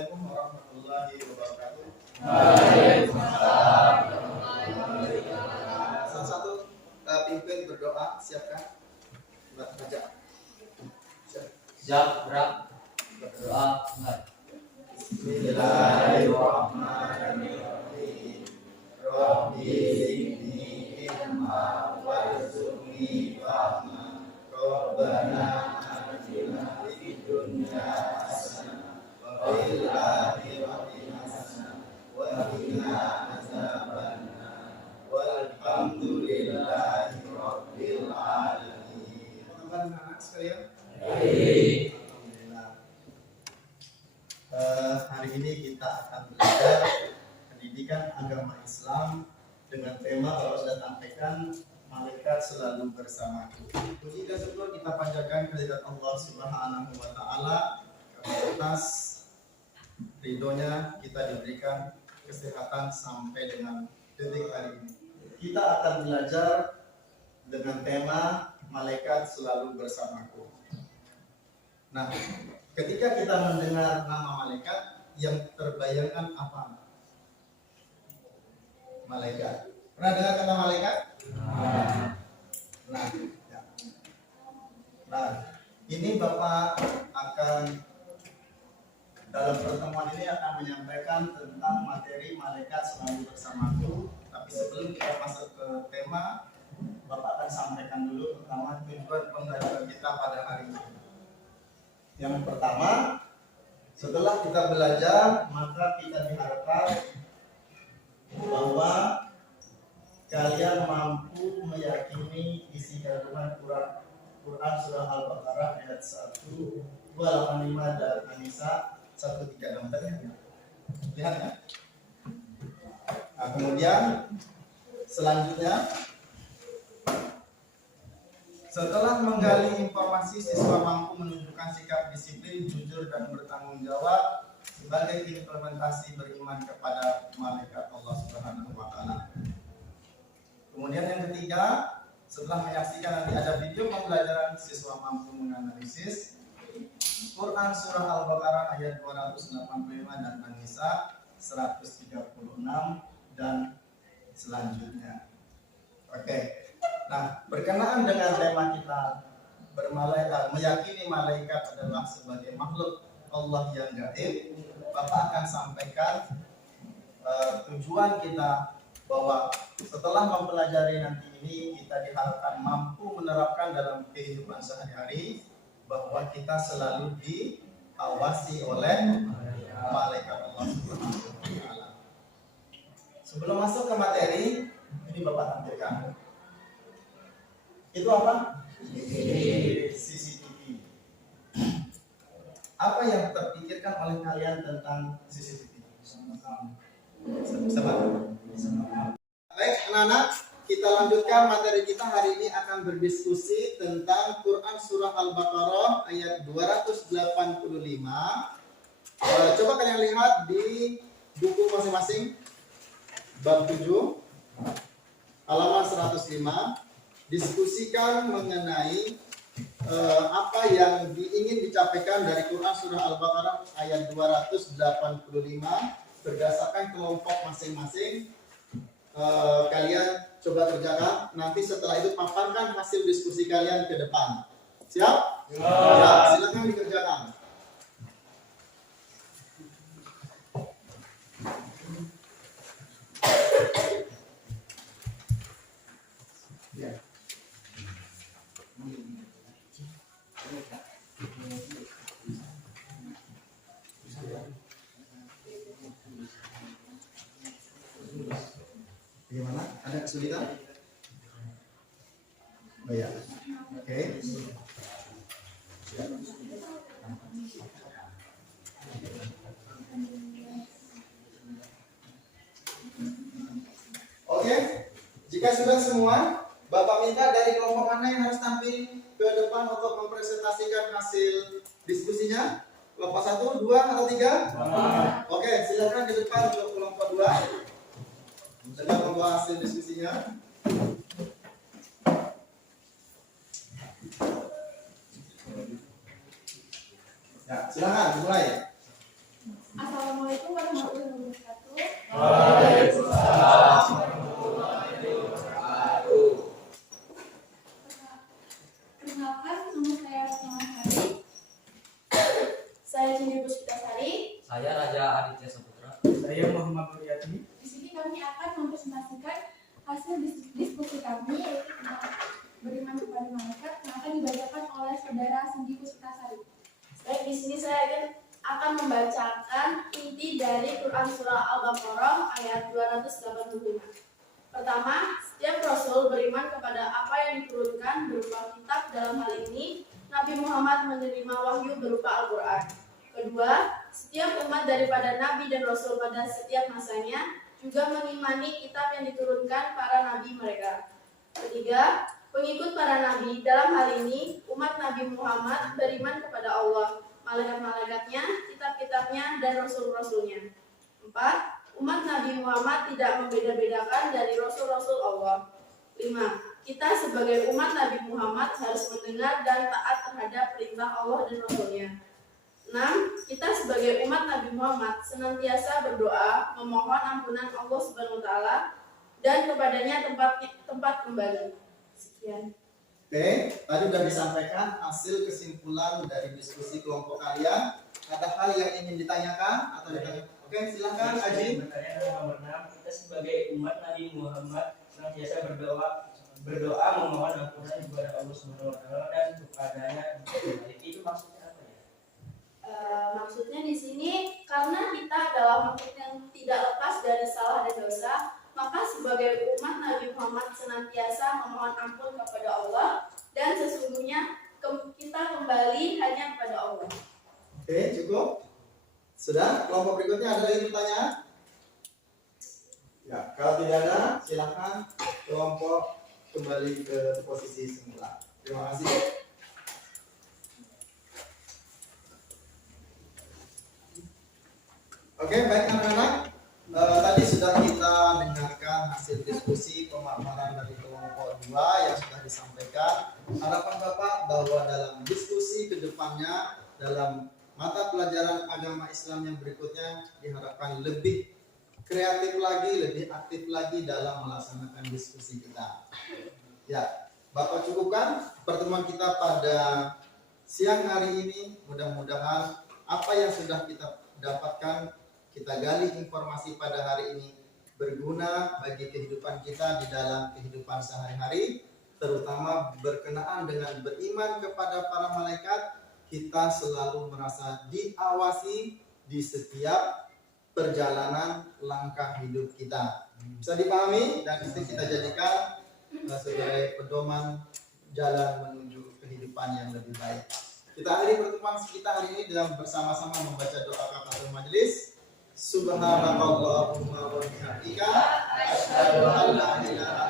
Assalamualaikum warahmatullahi wabarakatuh. Waalaikumsalam. Satu-satu pimpin berdoa, siapkan. Baca. Siap, gerak. Berdoa. Bismillahirrahmanirrahim. Rabbi zidni ilma warzuqni fahma. Rabbana atina fid dunya hasanah wa fil akhirati hasanah wa qina adzabannar. Walhamdulillahi rabbil alamin. Anak-anak sekalian, alhamdulillah. Hari ini kita akan belajar pendidikan agama Islam dengan tema kalau sudah sampaikan, malaikat selalu bersamaku. Puji dan syukur kita panjatkan kehadirat Allah Subhanahu wa taala karena atas ridhonya kita diberikan kesehatan sampai dengan detik hari ini. Kita akan belajar dengan tema malaikat selalu bersamaku. Nah, ketika kita mendengar nama malaikat, yang terbayangkan apa? Malaikat. Pernah dengar kata malaikat? Nah, ini Bapak akan dalam pertemuan ini akan menyampaikan tentang materi malaikat selalu bersamaku. Tapi sebelum kita masuk ke tema, Bapak akan sampaikan dulu pertama tujuan pembelajaran kita pada hari ini. Yang pertama, setelah kita belajar, maka kita diharapkan bahwa kalian mampu meyakini isi kandungan Quran surah Al-Baqarah ayat 1, 285 dan An-Nisa 136 tadi. Lihat ya. Nah, kemudian selanjutnya, setelah menggali informasi, siswa mampu menunjukkan sikap disiplin, jujur, dan bertanggung jawab sebagai implementasi beriman kepada malaikat Allah Subhanahu wa taala. Kemudian yang ketiga, setelah menyaksikan nanti ada video pembelajaran, siswa mampu menganalisis Quran surah Al-Baqarah ayat 285 dan An-Nisa 136 dan selanjutnya. Oke. Nah, berkenaan dengan tema kita meyakini malaikat adalah sebagai makhluk Allah yang gaib, Bapak akan sampaikan tujuan kita bahwa setelah mempelajari nanti ini kita diharapkan mampu menerapkan dalam kehidupan sehari-hari bahwa kita selalu diawasi oleh malaikat Allah Subhanahu wa taala. Sebelum masuk ke materi, ini Bapak tampilkan. Itu apa? CCTV. Apa yang terpikirkan oleh kalian tentang CCTV? Baik, anak-anak, kita lanjutkan materi kita hari ini akan berdiskusi tentang Quran surah Al-Baqarah ayat 285. Coba kalian lihat di buku masing-masing bab 7 halaman 105. Diskusikan mengenai apa yang ingin dicapai dari Quran surah Al-Baqarah ayat 285 berdasarkan kelompok masing-masing. Kalian coba kerjakan, nanti setelah itu paparkan hasil diskusi kalian ke depan. Siap? Ya, silakan dikerjakan. Bagaimana? Ada kesulitan? Oh ya, oke. Oke, jika sudah semua, Bapak minta dari kelompok mana yang harus tampil ke depan untuk mempresentasikan hasil diskusinya? Kelompok 1, 2, atau 3? Oke, silakan di depan untuk kelompok 2. Sedang membawa hasil diskusinya. Ya, silakan mulai. Assalamualaikum Assalamualaikum warahmatullahi wabarakatuh. Waalaikumsalam. Perkenalkan, nama saya Rahma Hari. Saya Cindy Puspitasari. Saya Raja Aditya Saputra. Saya Muhammad Nuryati. Di sini kami akan mempresentasikan hasil diskusi kami yaitu tentang beriman kepada malaikat yang akan dibacakan oleh saudara Cindy Puspitasari. Baik, di sini saya akan membacakan inti dari Quran Surah Al-Baqarah ayat 285. Pertama, setiap Rasul beriman kepada apa yang diturunkan berupa kitab, dalam hal ini Nabi Muhammad menerima wahyu berupa Al-Quran. Kedua, setiap umat daripada Nabi dan Rasul pada setiap masanya juga mengimani kitab yang diturunkan para Nabi mereka. Ketiga, pengikut para Nabi, dalam hal ini umat Nabi Muhammad beriman kepada Allah, malaikat-malaikatnya, kitab-kitabnya, dan rasul-rasulnya. Empat, umat Nabi Muhammad tidak membeda-bedakan dari rasul-rasul Allah. 5. Kita sebagai umat Nabi Muhammad harus mendengar dan taat terhadap perintah Allah dan Rasulnya. 6. Kita sebagai umat Nabi Muhammad senantiasa berdoa, memohon ampunan Allah Subhanahu wa taala dan kepadanya tempat kembali. Sekian. Oke, tadi sudah disampaikan hasil kesimpulan dari diskusi kelompok kalian. Ada hal yang ingin ditanyakan atau ditanyakan? Oke, silakan Aji. Pertanyaan nomor 6. Kita sebagai umat Nabi Muhammad senantiasa berdoa memohon ampunan kepada Allah Subhanahu wa taala dan kepadanya kembali. Itu maksudnya apa ya? Maksudnya di sini karena kita adalah makhluk yang tidak lepas dari salah dan dosa, maka sebagai umat Nabi Muhammad senantiasa memohon ampun kepada Allah dan sesungguhnya kita kembali hanya kepada Allah. Oke, cukup. Sudah, kelompok berikutnya ada lagi pertanyaan? Ya, kalau tidak ada, silakan kelompok kembali ke posisi semula. Terima kasih. Oke, baik anak-anak. Tadi sudah kita dengarkan hasil diskusi pemaparan dari kelompok 2 yang sudah disampaikan. Harapan Bapak bahwa dalam diskusi ke depannya dalam mata pelajaran agama Islam yang berikutnya diharapkan lebih kreatif lagi, lebih aktif lagi dalam melaksanakan diskusi kita. Ya, Bapak cukupkan pertemuan kita pada siang hari ini. Mudah-mudahan apa yang sudah kita dapatkan, kita gali informasi pada hari ini berguna bagi kehidupan kita di dalam kehidupan sehari-hari, terutama berkenaan dengan beriman kepada para malaikat. Kita selalu merasa diawasi di setiap perjalanan langkah hidup kita. Bisa dipahami dan itu kita jadikan sebagai pedoman jalan menuju kehidupan yang lebih baik. Kita akhiri pertemuan kita hari ini dengan bersama-sama membaca doa kafaratul majelis. Subhanakallahumma wa bihamdika asyhadu an la ilaha